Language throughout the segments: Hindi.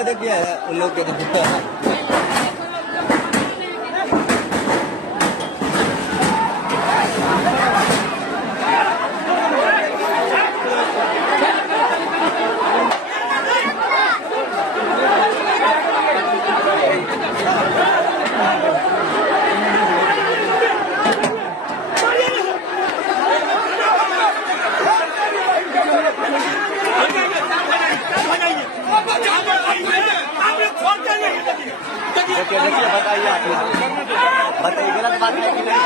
को देखिए उन लोग के देखिए बताइए आप बताइए गलत बात है कि नहीं?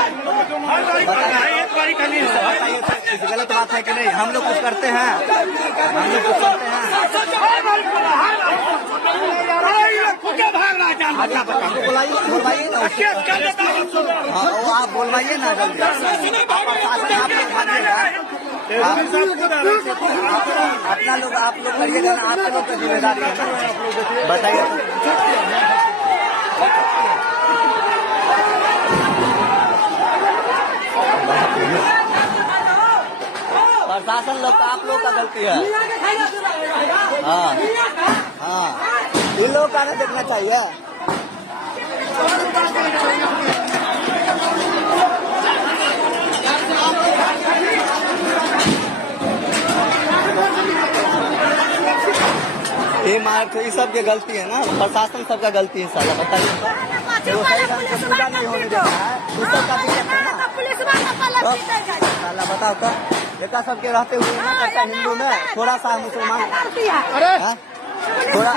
बताइए गलत बात है कि नहीं? हम लोग कुछ करते हैं, हम लोग कुछ करते हैं। बुलाइए बुलवाइए ना, हाँ वो आप बुलवाइए ना जल्दी। आप लोग भागिएगा, अपना लोग आप लोग करिएगा ना, आप लोग का जिम्मेदारी है ना। बताइए प्रशासन लोग आप लोग का गलती है। हाँ हाँ, इन लोगों का नहीं देखना चाहिए। ये मार तो ये सब की गलती है ना, प्रशासन सबका गलती है। साला बताइए तो सही ढंग से पूजा नहीं होने देता है, उस सब का दिक्कत है ना। साला बताओ का एक सबके रहते हुए ना करता हिंदू में थोड़ा सा मुसलमान, थोड़ा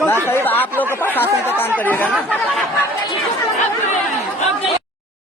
ना सही। आप लोग का प्रशासन का काम करिएगा ना।